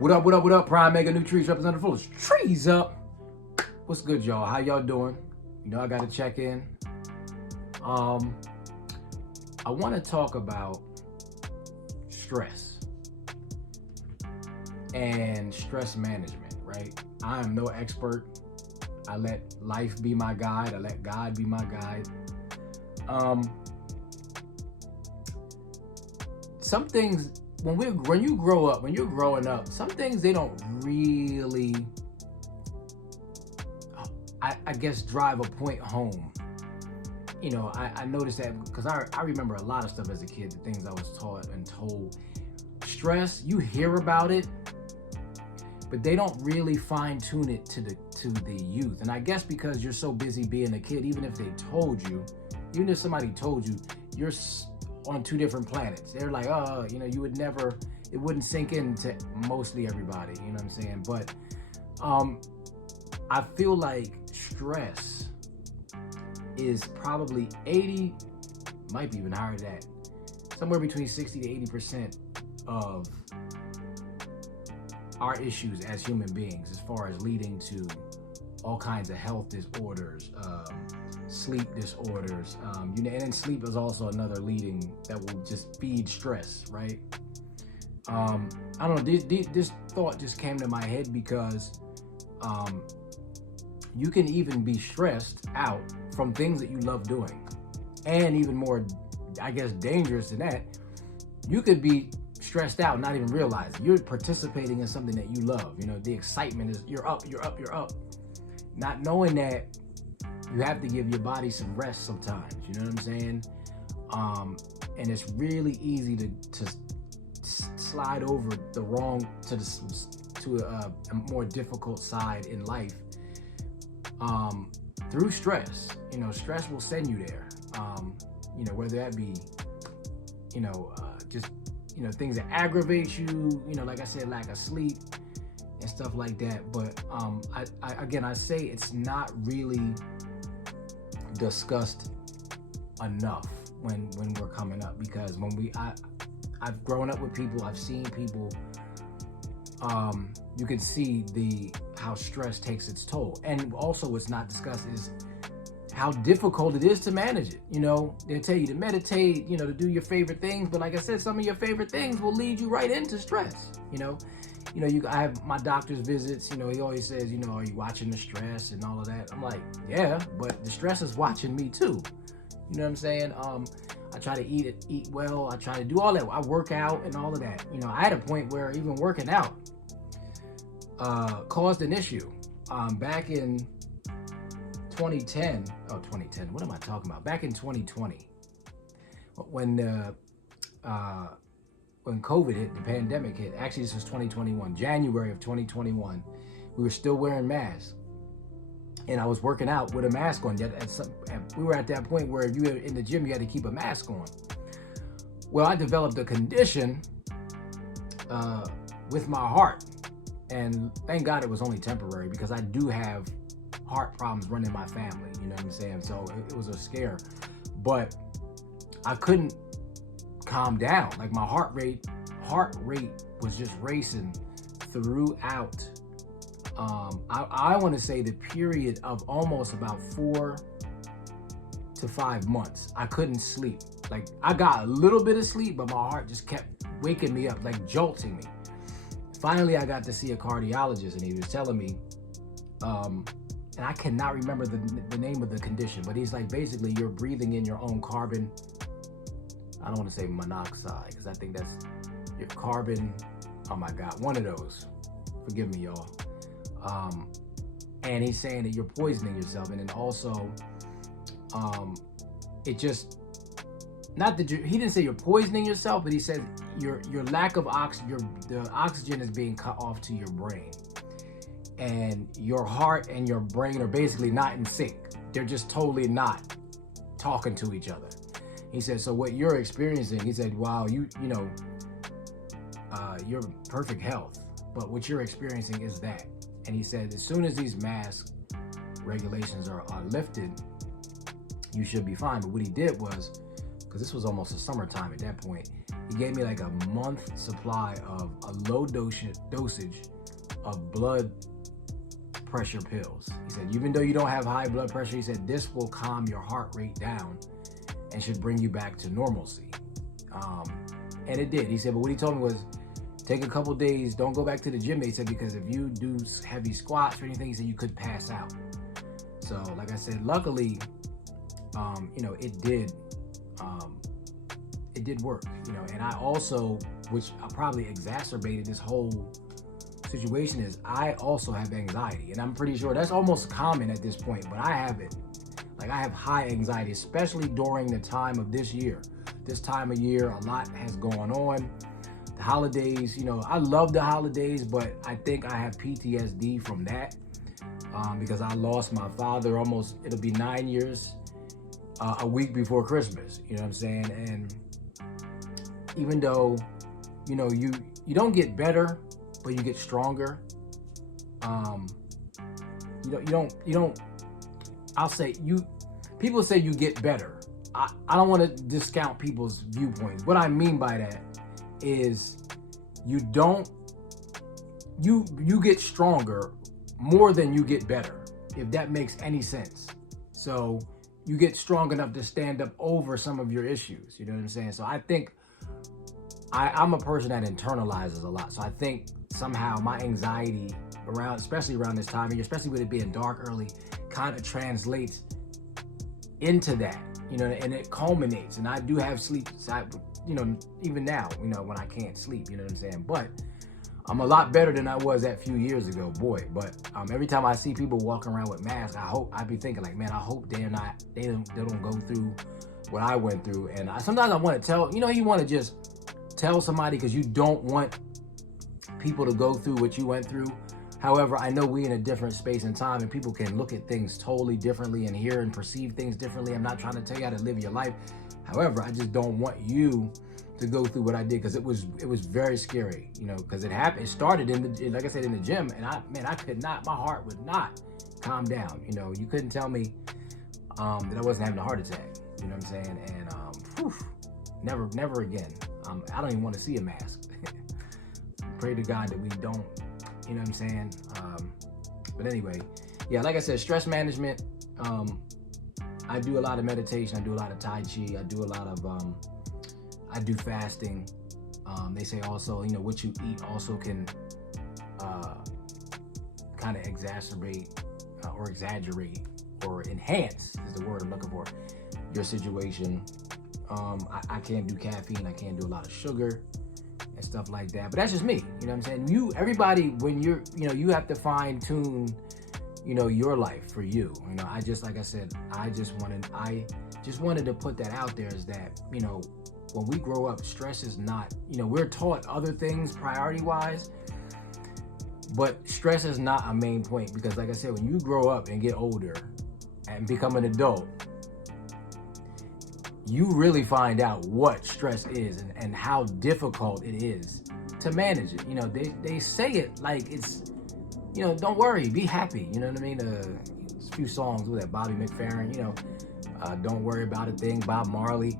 What up, what up, what up? Prime Mega New Trees representing the fullest. Trees up. What's good, y'all? How y'all doing? You know I gotta check in. I want to talk about stress and stress management, right? I am no expert. I let life be my guide. I let God be my guide. Some things when you're growing up, some things they don't really, I guess, drive a point home. You know, I noticed that because I remember a lot of stuff as a kid, the things I was taught and told. Stress, you hear about it, but they don't really fine tune it to the youth. And I guess because you're so busy being a kid, even if somebody told you, you're on two different planets. They're like, oh, you know, it wouldn't sink into mostly everybody, you know what I'm saying? But I feel like stress is probably 80, might be even higher than that, somewhere between 60 to 80% of our issues as human beings, as far as leading to all kinds of health disorders, sleep disorders, and then sleep is also another leading that will just feed stress, right? I don't know, this thought just came to my head because you can even be stressed out from things that you love doing. And even more, I guess, dangerous than that, you could be stressed out, not even realizing you're participating in something that you love. You know, the excitement is you're up, not knowing that you have to give your body some rest sometimes. You know what I'm saying? And it's really easy to slide over to a more difficult side in life through stress. You know, stress will send you there. You know, whether that be, just, things that aggravate you, like I said, lack of sleep and stuff like that. But I say it's not really discussed enough when we're coming up, because I've grown up with people, I've seen people, you can see how stress takes its toll. And also what's not discussed is how difficult it is to manage it. They'll tell you to meditate, to do your favorite things, but like I said, some of your favorite things will lead you right into stress. I have my doctor's visits, he always says, are you watching the stress and all of that? I'm like, yeah, but the stress is watching me too. You know what I'm saying? I try to eat well. I try to do all that. I work out and all of that. I had a point where even working out caused an issue. Back in 2010, what am I talking about? Back in 2020, when COVID hit, the pandemic hit. Actually, this was 2021, January of 2021. We were still wearing masks. And I was working out with a mask on. We were at that point where if you were in the gym, you had to keep a mask on. Well, I developed a condition with my heart. And thank God it was only temporary, because I do have heart problems running my family. You know what I'm saying? So it was a scare. But I couldn't calm down. Like my heart rate was just racing throughout. I want to say the period of almost about 4 to 5 months. I couldn't sleep. Like I got a little bit of sleep, but my heart just kept waking me up, like jolting me. Finally, I got to see a cardiologist, and he was telling me, and I cannot remember the name of the condition, but he's like, basically, you're breathing in your own carbon. I don't want to say monoxide, because I think that's your carbon. Oh my God, one of those. Forgive me, y'all. And he's saying that you're poisoning yourself, and then also, it just, not that he didn't say you're poisoning yourself, but he said your lack of oxygen, the oxygen is being cut off to your brain, and your heart and your brain are basically not in sync. They're just totally not talking to each other. He said, so what you're experiencing, he said, wow, you're in perfect health, but what you're experiencing is that. And he said, as soon as these mask regulations are lifted, you should be fine. But what he did was, because this was almost the summertime at that point, He gave me like a month supply of a low dosage of blood pressure pills. He said, even though you don't have high blood pressure, he said, this will calm your heart rate down and should bring you back to normalcy. And it did. He said, but what he told me was, take a couple days, don't go back to the gym, they said, because if you do heavy squats or anything, he said you could pass out. So like I said, luckily, it did work, and I also, which probably exacerbated this whole situation, is I also have anxiety, and I'm pretty sure that's almost common at this point, but I have it. Like, I have high anxiety, especially during the time of this year. This time of year, a lot has gone on. The holidays, I love the holidays, but I think I have PTSD from that because I lost my father it'll be 9 years a week before Christmas, you know what I'm saying? And even though, you don't get better, but you get stronger. People say you get better. I don't want to discount people's viewpoints. What I mean by that is you get stronger more than you get better, if that makes any sense. So you get strong enough to stand up over some of your issues, you know what I'm saying? So I think I'm a person that internalizes a lot. So I think somehow my anxiety especially around this time of year, especially with it being dark early, kind of translates into that, and it culminates. And I do have sleep, even now, when I can't sleep, you know what I'm saying? But I'm a lot better than I was that few years ago, boy. But every time I see people walking around with masks, I be thinking like, man, I hope they don't go through what I went through. And sometimes I want to tell, you want to just tell somebody because you don't want people to go through what you went through. However, I know we're in a different space and time, and people can look at things totally differently and hear and perceive things differently. I'm not trying to tell you how to live your life. However, I just don't want you to go through what I did, because it was very scary, because it happened. It started like I said, in the gym, and I could not. My heart would not calm down. You couldn't tell me that I wasn't having a heart attack. You know what I'm saying? And never again. I don't even want to see a mask. Pray to God that we don't. You know what I'm saying? But anyway, yeah, like I said, stress management. I do a lot of meditation. I do a lot of Tai Chi. I do a lot of, I do fasting. They say also, what you eat also can kind of exacerbate or exaggerate or enhance, is the word I'm looking for, your situation. I can't do caffeine. I can't do a lot of sugar and stuff like that. But that's just me. You know what I'm saying? Everybody, when you're, you have to fine tune, your life for you. I just wanted to put that out there, is that, when we grow up, stress is not, we're taught other things priority wise, but stress is not a main point, because like I said, when you grow up and get older and become an adult, you really find out what stress is and how difficult it is to manage it. They say it like it's, don't worry, be happy. You know what I mean? A few songs with that Bobby McFerrin, Don't Worry About a Thing, Bob Marley.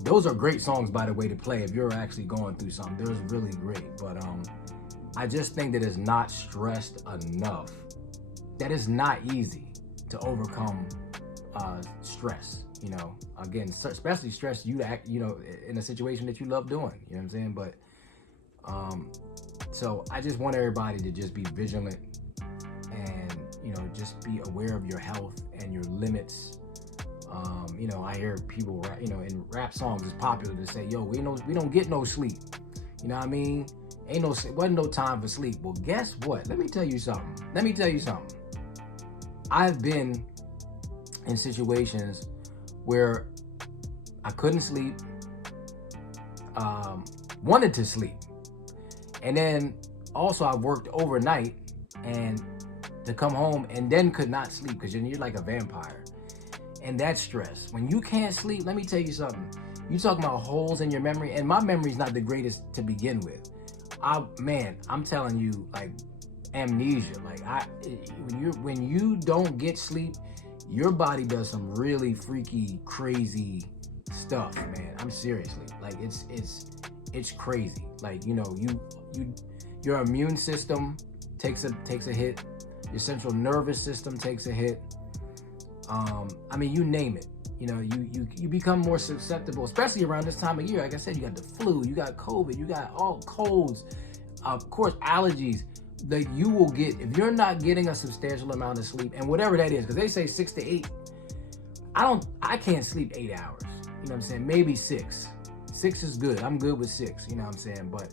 Those are great songs, by the way, to play if you're actually going through something. They're really great. But I just think that it's not stressed enough. That it's not easy to overcome stress. Again, especially stress you act, in a situation that you love doing, you know what I'm saying? But, so I just want everybody to just be vigilant and, just be aware of your health and your limits. I hear people rap, in rap songs, it's popular to say, yo, we don't get no sleep. You know what I mean? Wasn't no time for sleep. Well, guess what? Let me tell you something. I've been in situations where I couldn't sleep, wanted to sleep. And then also I worked overnight and to come home and then could not sleep, because you're like a vampire. And that's stress. When you can't sleep, let me tell you something. You talking about holes in your memory, and my memory's not the greatest to begin with. I'm telling you, like, amnesia. Like, when you don't get sleep, your body does some really freaky, crazy stuff, man. I'm seriously. Like it's crazy. Like, you know, your immune system takes a hit. Your central nervous system takes a hit. I mean, you name it. You know, you become more susceptible, especially around this time of year. Like I said, you got the flu, you got COVID, you got all colds, of course, allergies that you will get if you're not getting a substantial amount of sleep, and whatever that is, because they say 6 to 8. I can't sleep 8 hours. You know what I'm saying? Maybe 6. 6 is good. I'm good with 6. You know what I'm saying? But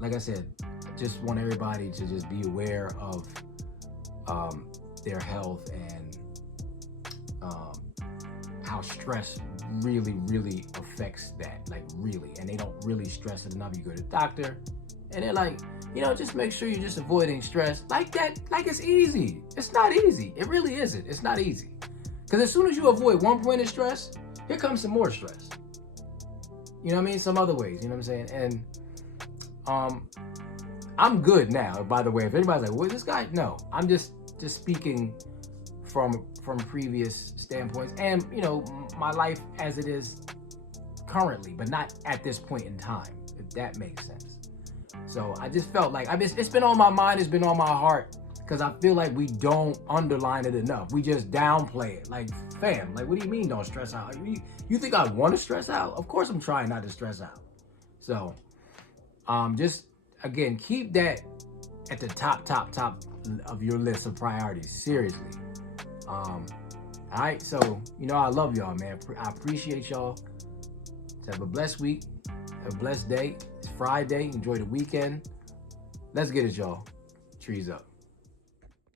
like I said, I just want everybody to just be aware of their health and how stress really affects that, like really. And they don't really stress it enough. You go to the doctor and they're like, you know, just make sure you're just avoiding stress like that. Like it's easy. It's not easy. It really isn't. It's not easy. Because as soon as you avoid one point of stress, here comes some more stress. You know what I mean? Some other ways, you know what I'm saying? And I'm good now, by the way. If anybody's like, what, this guy? No, I'm just speaking from previous standpoints and, you know, my life as it is currently, but not at this point in time, if that makes sense. So I just felt like it's been on my mind, it's been on my heart, because I feel like we don't underline it enough. We just downplay it. Like, fam, like, what do you mean don't stress out? You think I want to stress out? Of course I'm trying not to stress out. So just, again, keep that at the top of your list of priorities. Seriously. All right, so, you know, I love y'all, man. I appreciate y'all. Have a blessed week. Have a blessed day. It's Friday. Enjoy the weekend. Let's get it, y'all. Trees up.